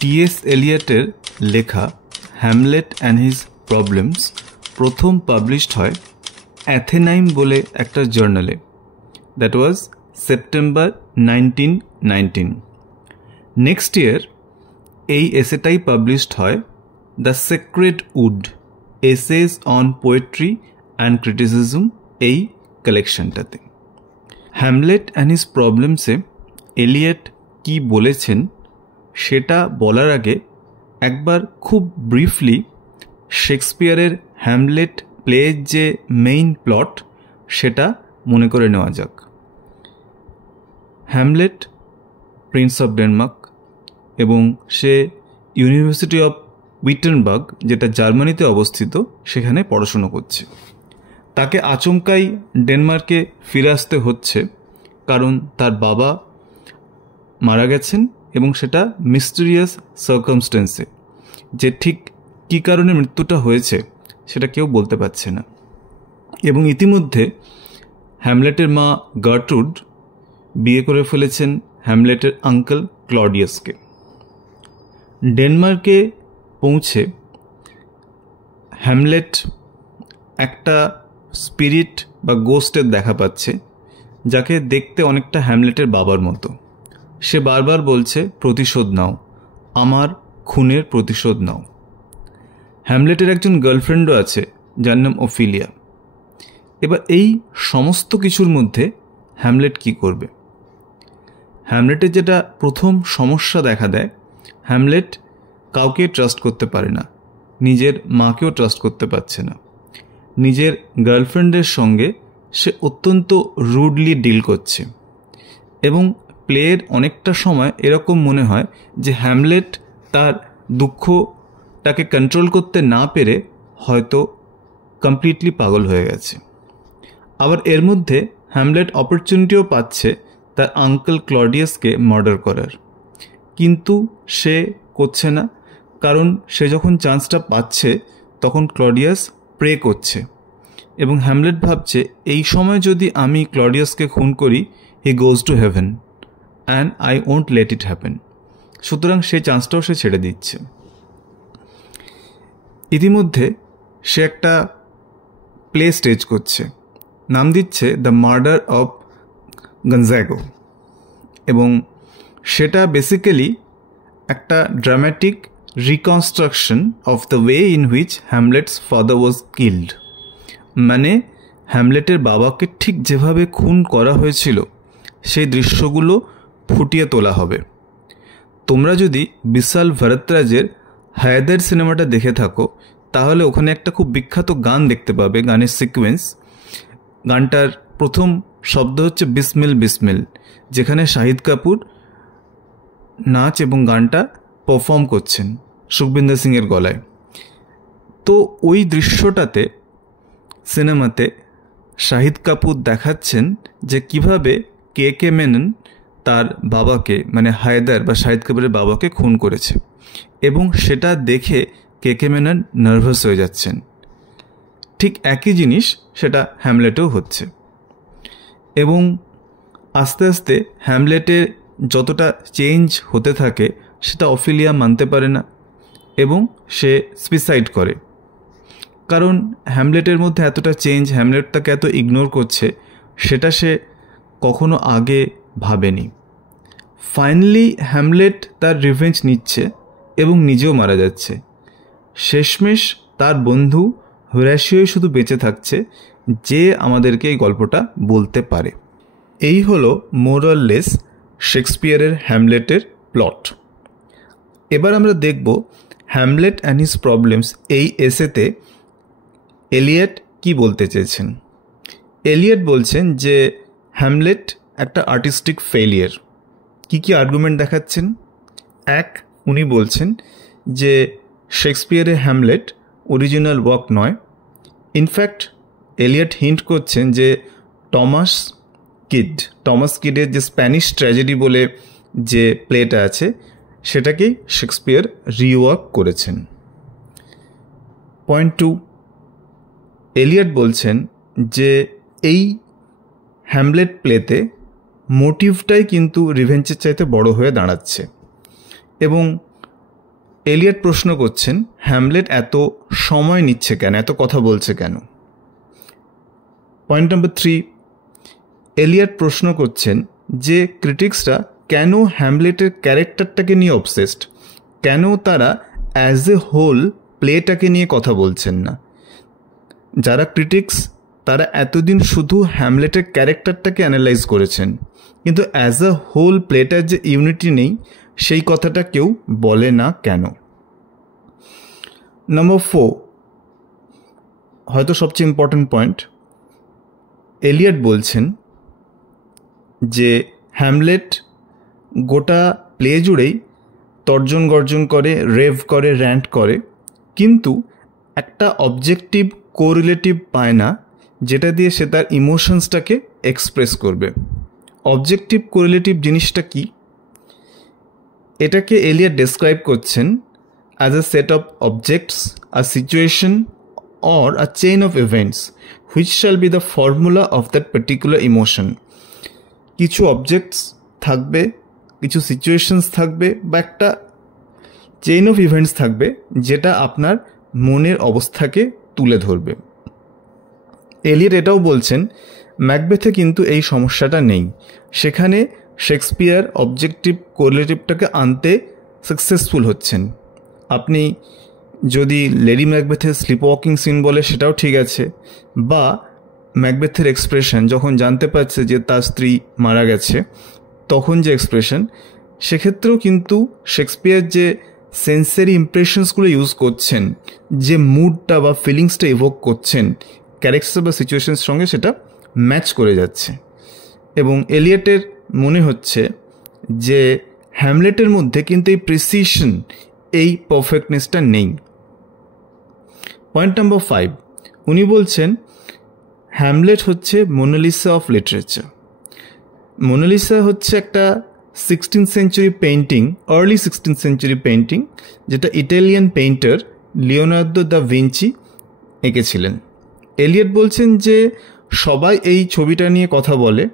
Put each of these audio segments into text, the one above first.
T.S.. এলিয়টের লেখা Hamlet and his problems প্রথম পাবলিশড হয় অ্যাথেনাইম বলে একটা জার্নালে। That was September 1919। Next year এই এসেটাই পাবলিশড হয় the sacred wood essays on poetry and criticism এই কালেকশনটাতে। হ্যামলেট অ্যান্ড হিজ প্রবলেমসে এলিয়ট কি বলেছেন সেটা বলার আগে একবার খুব ব্রিফলি শেক্সপিয়ারের হ্যামলেট প্লের যে মেইন প্লট সেটা মনে করে নেওয়া যাক। হ্যামলেট প্রিন্স অফ ডেনমার্ক এবং সে ইউনিভার্সিটি অফ উইটেনবার্গ, যেটা জার্মানিতে অবস্থিত, সেখানে পড়াশুনো করছে। তাকে আচমকাই ডেনমার্কে ফিরে আসতে হচ্ছে কারণ তার বাবা মারা গেছেন এবং সেটা মিস্টেরিয়াস সার্কামস্টেন্সে। যে ঠিক কী কারণে মৃত্যুটা হয়েছে সেটা কেউ বলতে পারছে না। এবং ইতিমধ্যে হ্যামলেটের মা গার্ট্রুড বিয়ে করে ফেলেছেন হ্যামলেটের আঙ্কেল ক্লডিয়াসকে। ডেনমার্কে পৌঁছে হ্যামলেট একটা স্পিরিট বা গোস্টের দেখা পাচ্ছে, যাকে দেখতে অনেকটা হ্যামলেটের বাবার মতো। সে বারবার বলছে, প্রতিশোধ নাও, আমার খুনের প্রতিশোধ নাও। হ্যামলেটের একজন গার্লফ্রেন্ডও আছে যার নাম ওফিলিয়া। এবার এই সমস্ত কিছুর মধ্যে হ্যামলেট কি করবে? হ্যামলেটের যেটা প্রথম সমস্যা দেখা দেয়, হ্যামলেট কাউকে ট্রাস্ট করতে পারে না, নিজের মাকেও ট্রাস্ট করতে পারছে না। নিজের গার্লফ্রেন্ডের সঙ্গে সে অত্যন্ত রুডলি ডিল করছে এবং প্লেয়ের অনেকটা সময় এরকম মনে হয় যে হ্যামলেট তার দুঃখটাকে কন্ট্রোল করতে না পেরে হয়তো কমপ্লিটলি পাগল হয়ে গেছে। আবার এর মধ্যে হ্যামলেট অপরচুনিটিও পাচ্ছে তার আঙ্কেল ক্লডিয়াসকে মার্ডার করার, কিন্তু সে করছে না, কারণ সে যখন চান্সটা পাচ্ছে তখন ক্লডিয়াস প্রে করছে এবং হ্যামলেট ভাবছে এই সময় যদি আমি ক্লডিয়াসকে খুন করি, he goes to heaven and I won't let it happen. সুতরাং সেই চান্সটাও সে ছেড়ে দিচ্ছে। ইতিমধ্যে সে একটা প্লে স্টেজ করছে, নাম দিচ্ছে দ্য মার্ডার অফ গঞ্জাগো, এবং সেটা বেসিক্যালি একটা dramatic reconstruction of the way in which Hamlets father was killed. মানে হ্যামলেটের বাবাকে ঠিক যেভাবে খুন করা হয়েছিল সেই দৃশ্যগুলো ফুটিয়ে তোলা হবে। তোমরা যদি বিশাল ভরতরাজের হায়দার সিনেমাটা দেখে থাকো তাহলে ওখানে একটা খুব বিখ্যাত গান দেখতে পাবে, গানের সিকোয়েন্স। গানটার প্রথম শব্দ হচ্ছে বিসমিল বিসমিল, যেখানে শাহিদ কাপুর নাচ এবং গানটা পারফর্ম করছেন সুখবিন্দর সিংয়ের গলায়। তো ওই দৃশ্যটাতে সিনেমাতে শাহিদ কাপুর দেখাচ্ছেন যে কিভাবে কে মেনন তার বাবাকে, মানে হায়দার বা শাহিদ কাপুরের বাবাকে খুন করেছে, এবং সেটা দেখে কে মেনন নার্ভাস হয়ে যাচ্ছেন। ঠিক একই জিনিস সেটা হ্যামলেটেও হচ্ছে। এবং আস্তে আস্তে হ্যামলেটের যতটা চেঞ্জ হতে থাকে সেটা অফিলিয়া মানতে পারে না এবং সে সুইসাইড করে। কারণ হ্যামলেটের মধ্যে এতটা চেঞ্জ, হ্যামলেট তাকে এত ইগনোর করছে, সেটা সে কখনো আগে ভাবেনি। ফাইনালি হ্যামলেট তার রিভেঞ্জ নিচ্ছে এবং নিজেও মারা যাচ্ছে। শেষমেশ তার বন্ধু হোরাসিওই শুধু বেঁচে থাকছে, যে আমাদেরকে এই গল্পটা বলতে পারে। এই হলো মোর অর লেস শেক্সপিয়ারের হ্যামলেটের প্লট। এবার আমরা দেখব হ্যামলেট অ্যান্ড হিজ প্রবলেমস এই এসেতে এলিয়ট কি বলতে চেয়েছেন। এলিয়ট বলছেন যে হ্যামলেট একটা আর্টিস্টিক ফেলিয়ার। কি আর্গুমেন্ট দেখাচ্ছেন? এক, উনি বলছেন যে শেক্সপিয়ারের হ্যামলেট অরিজিনাল ওয়ার্ক নয়। ইনফ্যাক্ট এলিয়ট হিন্ট করছেন যে টমাস কিডের যে স্প্যানিশ ট্র্যাজেডি বলে যে প্লেটা আছে সেটাকেই শেক্সপিয়ার রিওয়ার্ক করেছেন। পয়েন্ট 2, এলিয়ট বলছেন যে এই হ্যামলেট প্লেতে মোটিভটাই কিন্তু রিভেঞ্জের চাইতে বড় হয়ে দাঁড়াচ্ছে এবং এলিয়ট প্রশ্ন করছেন হ্যামলেট এত সময় নিচ্ছে কেন, এত কথা বলছে কেন। পয়েন্ট নাম্বার 3, এলিয়ট প্রশ্ন করছেন যে ক্রিটিক্সরা কেন হ্যামলেটের ক্যারেক্টারটাকে নিয়ে অবসেসড, কেন তারা অ্যাজ এ হোল প্লেটাকে নিয়ে কথা বলছেন না। যারা ক্রিটিক্স তারা এতদিন শুধু হ্যামলেটের ক্যারেক্টারটাকে অ্যানালাইজ করেছেন, কিন্তু অ্যাজ এ হোল প্লেটার যে ইউনিটি নেই সেই কথাটা কেউ বলে না কেন। নাম্বার 4, হয়তো সবচেয়ে ইম্পর্ট্যান্ট পয়েন্ট, এলিয়ট বলছেন যে হ্যামলেট গোটা প্লে জুড়েই তর্জন গর্জন করে, রেভ করে, র্যান্ট করে, কিন্তু একটা অবজেক্টিভ কোরিলেটিভ পায় না যেটা দিয়ে সে তার ইমোশনসটাকে এক্সপ্রেস করবে। অবজেক্টিভ কোরিলেটিভ জিনিসটা কি? এটাকে এলিয়ট ডেসক্রাইব করছেন as a set of objects, a situation or a chain of events which shall be the formula of that particular emotion. কিছু অবজেক্টস থাকবে, কিছু সিচুয়েশনস থাকবে, বা একটা চেইন অফ ইভেন্টস থাকবে যেটা আপনার মনের অবস্থাকে তুলে ধরবে। এলিয়ট এটাও বলছেন ম্যাকবেথে কিন্তু এই সমস্যাটা নেই, সেখানে শেক্সপিয়ার অবজেক্টিভ কোরিলেটিভটাকে আনতে সাকসেসফুল হচ্ছেন। আপনি যদি লেডি ম্যাকবেথের স্লিপ ওয়াকিং সিন বলে সেটাও ঠিক আছে, বা ম্যাকবেথের এক্সপ্রেশন যখন জানতে পারছে যে তার স্ত্রী মারা গেছে তখন যে এক্সপ্রেশন, সেক্ষেত্রেও কিন্তু শেক্সপিয়ার যে সেন্সারি ইমপ্রেশনসগুলো ইউজ করছেন, যে মুডটা বা ফিলিংসটা ইভোক করছেন ক্যারেক্টার বা সিচুয়েশনের সঙ্গে, সেটা ম্যাচ করে যাচ্ছে। এবং এলিয়টের মনে হচ্ছে যে হ্যামলেটের মধ্যে কিন্তু এই প্রিসিশন, এই পারফেক্টনেসটা নেই। পয়েন্ট নাম্বার 5, উনি বলছেন হ্যামলেট হচ্ছে মোনালিসা অফ লিটারেচার। মোনালিসা হচ্ছে একটা 16th century painting, early 16th century painting, যেটা Italian painter Leonardo da Vinci এঁকেছিলেন। এলিয়ট বলছেন যে সবাই এই ছবিটা নিয়ে কথা বলে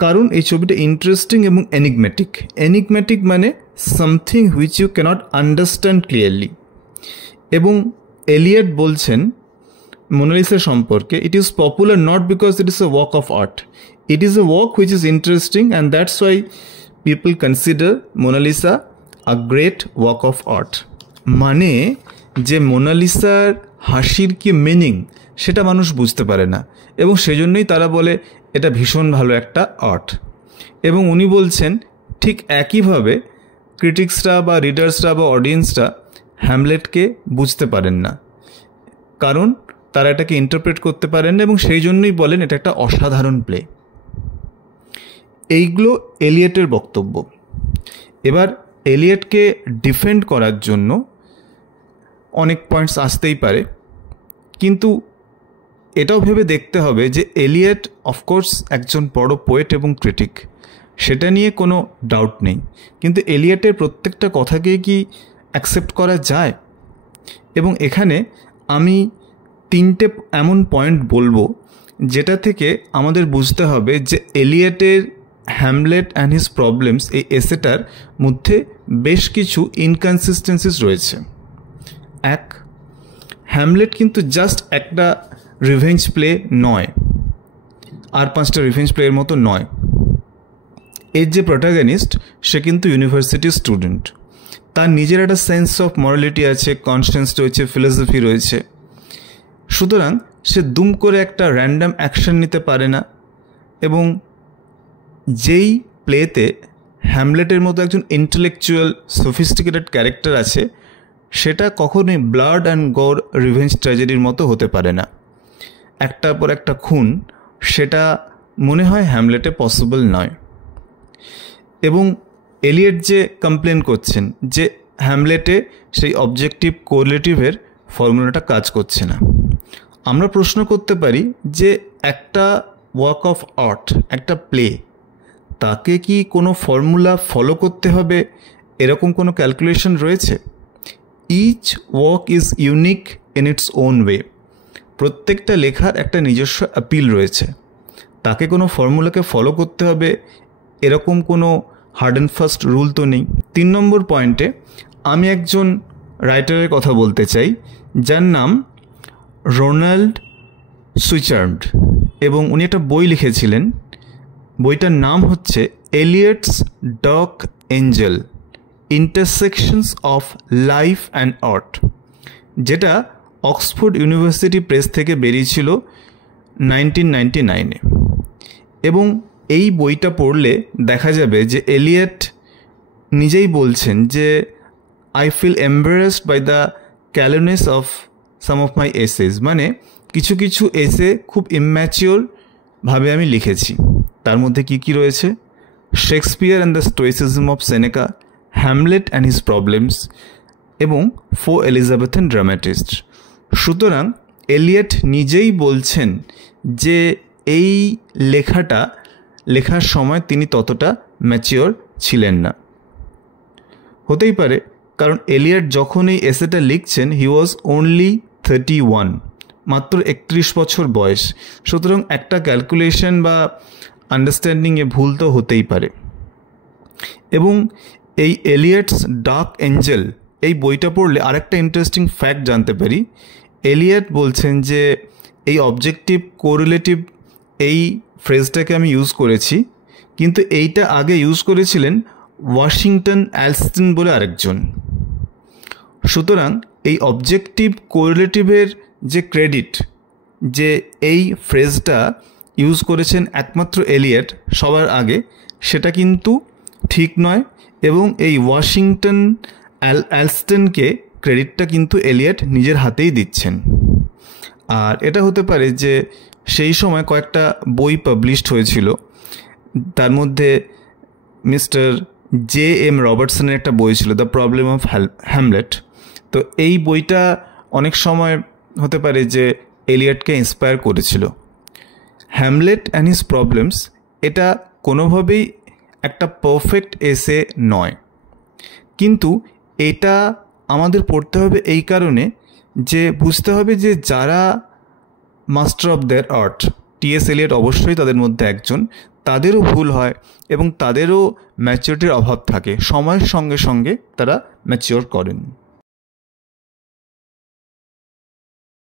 কারণ এই ছবিটা ইন্টারেস্টিং এবং এনিগম্যাটিক। এনিগম্যাটিক মানে something which you cannot understand clearly. এবং এলিয়ট বলছেন মোনালিসা সম্পর্কে, it is popular not because it is a work of art, it is a work which is interesting and that's why people consider Mona Lisa a great work of art. মানে যে মোনালিসার হাসির কি meaning সেটা মানুষ বুঝতে পারে না, এবং সেজন্যই তারা বলে এটা ভীষণ ভালো একটা আর্ট। এবং উনি বলছেন ঠিক একইভাবে ক্রিটিক্সরা বা রিডার্সরা বা অডিয়েন্সরা হ্যামলেটকে বুঝতে পারেন না, কারণ তারা এটাকে ইন্টারপ্রেট করতে পারেন না, এবং সেই জন্যই বলেন এটা একটা অসাধারণ প্লে। এইগুলো এলিয়টের বক্তব্য। এবার এলিয়টকে ডিফেন্ড করার জন্য অনেক পয়েন্টস আসতেই পারে, কিন্তু এটাও ভেবে দেখতে হবে যে এলিয়ট অফকোর্স একজন বড় পোয়েট এবং ক্রিটিক, সেটা নিয়ে কোনো ডাউট নেই, কিন্তু এলিয়টের প্রত্যেকটা কথাকেই কি অ্যাকসেপ্ট করা যায়? এবং এখানে আমি 3টে এমন পয়েন্ট বলবো যেটা থেকে আমাদের বুঝতে হবে যে এলিয়টের হ্যামলেট অ্যান্ড হিজ প্রবলেমস এই এসেটার মধ্যে বেশ কিছু ইনকনসিস্টেন্সিস রয়েছে। 1, হ্যামলেট কিন্তু জাস্ট একটা রিভেঞ্জ প্লে নয়, আর 5টা রিভেঞ্জ প্লেয়ের মতো নয়। এর যে প্রোটাগনিস্ট সে কিন্তু ইউনিভার্সিটির স্টুডেন্ট, তার নিজের একটা সেন্স অফ মরালিটি আছে, কনসিয়েন্স রয়েছে, ফিলোসফি রয়েছে। সুতরাং সে দুম করে একটা র্যান্ডাম অ্যাকশন নিতে পারে না। এবং যেই প্লেতে হ্যামলেটের মতো একজন ইন্টেলেকচুয়াল সফিস্টিকেটেড ক্যারেক্টার আছে, সেটা কখনোই ব্লাড অ্যান্ড গর রিভেঞ্জ ট্র্যাজেডির মতো হতে পারে না। একটার পর একটা খুন, সেটা মনে হয় হ্যামলেটে পসিবল নয়। এবং এলিয়ট যে কমপ্লেন করছেন যে হ্যামলেটে সেই অবজেক্টিভ কোরিলেটিভের ফর্মুলাটা কাজ করছে না, আমরা প্রশ্ন করতে পারি যে একটা ওয়ার্ক অফ আর্ট, একটা প্লে, তাকে কি কোনো ফর্মুলা ফলো করতে হবে এরকম কোনো ক্যালকুলেশন রয়েছে? Each work is unique in its own way. প্রত্যেকটা লেখার একটা নিজস্ব অ্যাপিল রয়েছে, তাকে কোনো ফর্মুলাকে ফলো করতে হবে এরকম কোনো হার্ড অ্যান্ড ফাস্ট রুল তো নেই। 3 নম্বর পয়েন্টে আমি একজন রাইটারের কথা বলতে চাই যার নাম রোনাল্ড সুইচার্ড, এবং উনি একটা বই লিখেছিলেন। বইটার নাম হচ্ছে Eliot's dark angel intersections of life and art, যেটা অক্সফোর্ড ইউনিভার্সিটি প্রেস থেকে বেরিয়েছিল 1999-এ। এবং এই বইটা পড়লে দেখা যাবে যে এলিয়ট নিজেই বলছেন যে I feel embarrassed by the callowness of some of my essays, মানে কিছু কিছু এসে খুব ইম্যাচিওর ভাবে আমি লিখেছি। তার মধ্যে কি কি রয়েছে? Shakespeare and the stoicism of Seneca, Hamlet and his problems এবং 4 এলিজাবেথান ড্রামাটিস্ট। সুতরাং এলিয়ট নিজেই বলছেন যে এই লেখার সময় তিনি ততটা ম্যাচিওর ছিলেন না। হতেই পারে, কারণ এলিয়ট যখন এই এসেটা লিখছেন হি ওয়াজ অনলি 31, মাত্র 31 বছর বয়স। সুতরাং একটা ক্যালকুলেশন বা আন্ডারস্ট্যান্ডিংয়ে ভুল তো হতেই পারে। এবং এই এলিয়টস ডার্ক এঞ্জেল এই বইটা পড়লে আরেকটা ইন্টারেস্টিং ফ্যাক্ট জানতে পারি। এলিয়ট বলছেন যে এই অবজেক্টিভ কোরিলেটিভ এই ফ্রেজটাকে আমি ইউজ করেছি, কিন্তু এইটা আগে ইউজ করেছিলেন ওয়াশিংটন অ্যালস্টন বলে আরেকজন। সুতরাং এই অবজেক্টিভ কোরিলেটিভের যে ক্রেডিট, যে এই ফ্রেজটা ইউজ করেছেন একমাত্র এলিয়ট সবার আগে, সেটা কিন্তু ঠিক নয়। এবং এই ওয়াশিংটন অ্যালস্টনকে ক্রেডিটটা কিন্তু এলিয়ট নিজের হাতেই দিচ্ছেন। আর এটা হতে পারে যে সেই সময় কয়েকটা বই পাবলিশড হয়েছিল, তার মধ্যে মিস্টার J.M. রবার্টসনের একটা বই ছিল দ্য প্রবলেম অফ হ্যামলেট। তো এই বইটা অনেক সময় হতে পারে যে এলিয়টকে ইন্সপায়ার করেছিল। হ্যামলেট অ্যান্ড হিজ প্রবলেমস এটা কোনোভাবেই একটা পারফেক্ট এসে নয়, কিন্তু এটা আমাদের পড়তে হবে এই কারণে যে বুঝতে হবে যে যারা master of their art, T S. Eliot অবশ্যই তাদের মধ্যে একজন, তাদেরও ভুল হয় এবং তাদেরও ম্যাচুরিটির অভাব থাকে। সময়ের সঙ্গে সঙ্গে তারা ম্যাচিওর করেন।